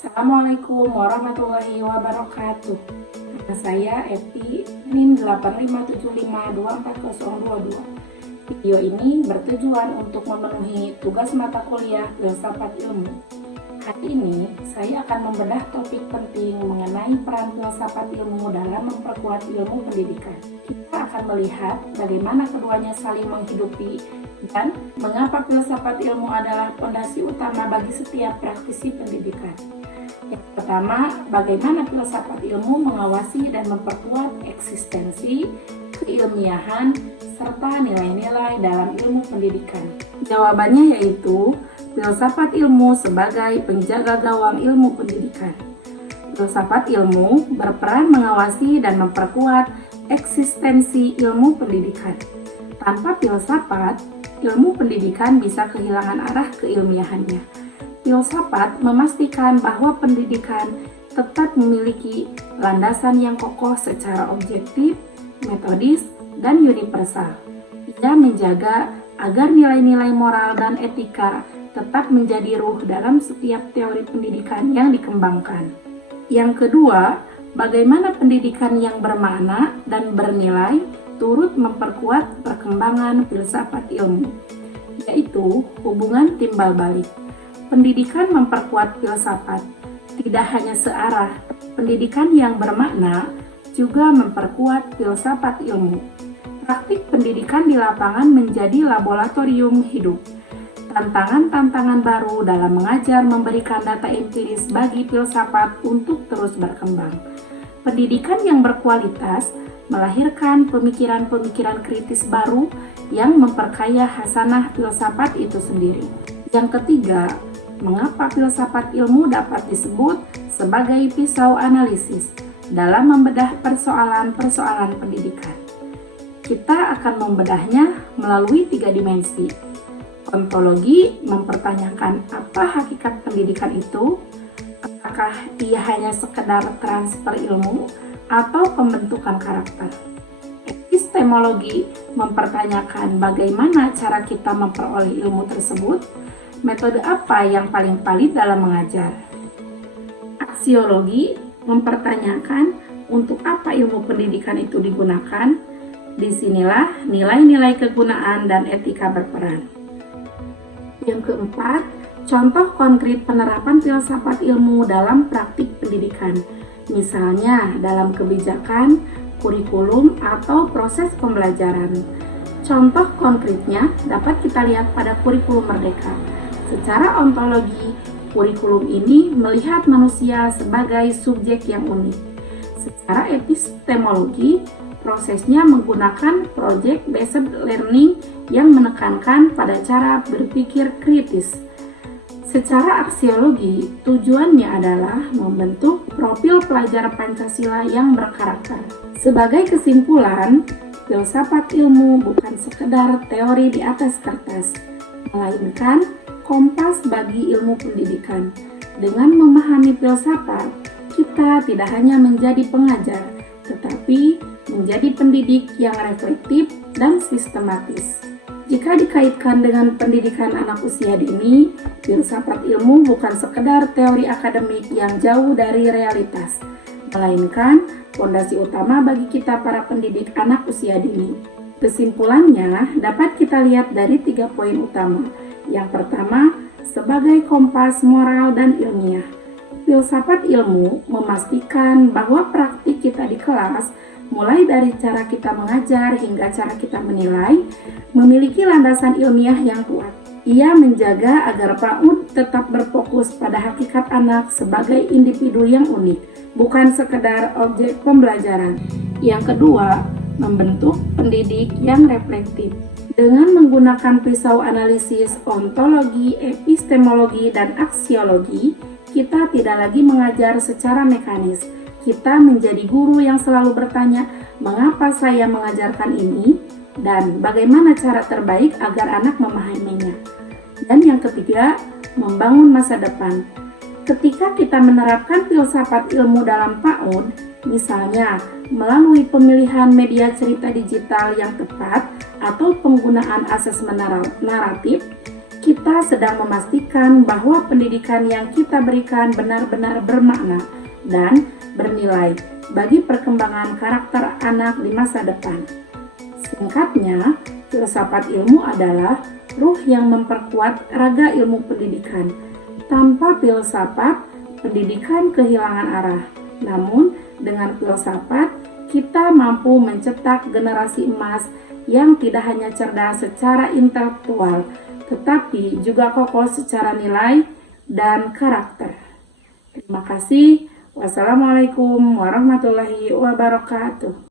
Assalamualaikum warahmatullahi wabarakatuh. Nama saya Eti, NIM 8575240022. Video ini bertujuan untuk memenuhi tugas mata kuliah Filsafat Ilmu. Hari ini saya akan membedah topik penting mengenai peran filsafat ilmu dalam memperkuat ilmu pendidikan. Kita akan melihat bagaimana keduanya saling menghidupi dan mengapa filsafat ilmu adalah fondasi utama bagi setiap praktisi pendidikan. Yang pertama, bagaimana filsafat ilmu mengawasi dan memperkuat eksistensi, keilmiahan, serta nilai-nilai dalam ilmu pendidikan. Jawabannya yaitu filsafat ilmu sebagai penjaga gawang ilmu pendidikan. Filsafat ilmu berperan mengawasi dan memperkuat eksistensi ilmu pendidikan. Tanpa filsafat, ilmu pendidikan bisa kehilangan arah keilmiahannya. Filsafat memastikan bahwa pendidikan tetap memiliki landasan yang kokoh secara objektif, metodis, dan universal. Ia menjaga agar nilai-nilai moral dan etika tetap menjadi ruh dalam setiap teori pendidikan yang dikembangkan. Yang kedua, bagaimana pendidikan yang bermakna dan bernilai turut memperkuat perkembangan filsafat ilmu, yaitu hubungan timbal balik. Pendidikan memperkuat filsafat, tidak hanya searah. Pendidikan yang bermakna juga memperkuat filsafat ilmu. Praktik pendidikan di lapangan menjadi laboratorium hidup. Tantangan-tantangan baru dalam mengajar memberikan data empiris bagi filsafat untuk terus berkembang. Pendidikan yang berkualitas melahirkan pemikiran-pemikiran kritis baru yang memperkaya hasanah filsafat itu sendiri. Yang ketiga, mengapa filsafat ilmu dapat disebut sebagai pisau analisis dalam membedah persoalan-persoalan pendidikan. Kita akan membedahnya melalui 3 dimensi. Ontologi mempertanyakan apa hakikat pendidikan itu, apakah ia hanya sekedar transfer ilmu atau pembentukan karakter. Epistemologi mempertanyakan bagaimana cara kita memperoleh ilmu tersebut, metode apa yang paling valid dalam mengajar. Aksiologi mempertanyakan untuk apa ilmu pendidikan itu digunakan. Disinilah nilai-nilai kegunaan dan etika berperan. Yang keempat, contoh konkret penerapan filsafat ilmu dalam praktik pendidikan, misalnya dalam kebijakan, kurikulum, atau proses pembelajaran. Contoh konkretnya dapat kita lihat pada kurikulum Merdeka. Secara ontologi, kurikulum ini melihat manusia sebagai subjek yang unik. Secara epistemologi, prosesnya menggunakan project-based learning yang menekankan pada cara berpikir kritis. Secara aksiologi, tujuannya adalah membentuk profil pelajar Pancasila yang berkarakter. Sebagai kesimpulan, filsafat ilmu bukan sekedar teori di atas kertas, melainkan kompas bagi ilmu pendidikan. Dengan memahami filsafat, kita tidak hanya menjadi pengajar, tetapi menjadi pendidik yang reflektif dan sistematis. Jika dikaitkan dengan pendidikan anak usia dini, filsafat ilmu bukan sekedar teori akademik yang jauh dari realitas, melainkan fondasi utama bagi kita para pendidik anak usia dini. Kesimpulannya dapat kita lihat dari 3 poin utama. Yang pertama, sebagai kompas moral dan ilmiah. Filsafat ilmu memastikan bahwa praktik kita di kelas, mulai dari cara kita mengajar hingga cara kita menilai, memiliki landasan ilmiah yang kuat. Ia menjaga agar PAUD tetap berfokus pada hakikat anak sebagai individu yang unik, bukan sekedar objek pembelajaran. Yang kedua, membentuk pendidik yang reflektif. Dengan menggunakan pisau analisis, ontologi, epistemologi, dan aksiologi, kita tidak lagi mengajar secara mekanis. Kita menjadi guru yang selalu bertanya, mengapa saya mengajarkan ini, dan bagaimana cara terbaik agar anak memahaminya. Dan yang ketiga, membangun masa depan. Ketika kita menerapkan filsafat ilmu dalam PAUD, misalnya melalui pemilihan media cerita digital yang tepat atau penggunaan asesmen naratif, kita sedang memastikan bahwa pendidikan yang kita berikan benar-benar bermakna dan bernilai bagi perkembangan karakter anak di masa depan. Singkatnya, filsafat ilmu adalah ruh yang memperkuat raga ilmu pendidikan. Tanpa filsafat, pendidikan kehilangan arah. Namun, dengan filsafat, kita mampu mencetak generasi emas yang tidak hanya cerdas secara intelektual, tetapi juga kokoh secara nilai dan karakter. Terima kasih. Wassalamualaikum warahmatullahi wabarakatuh.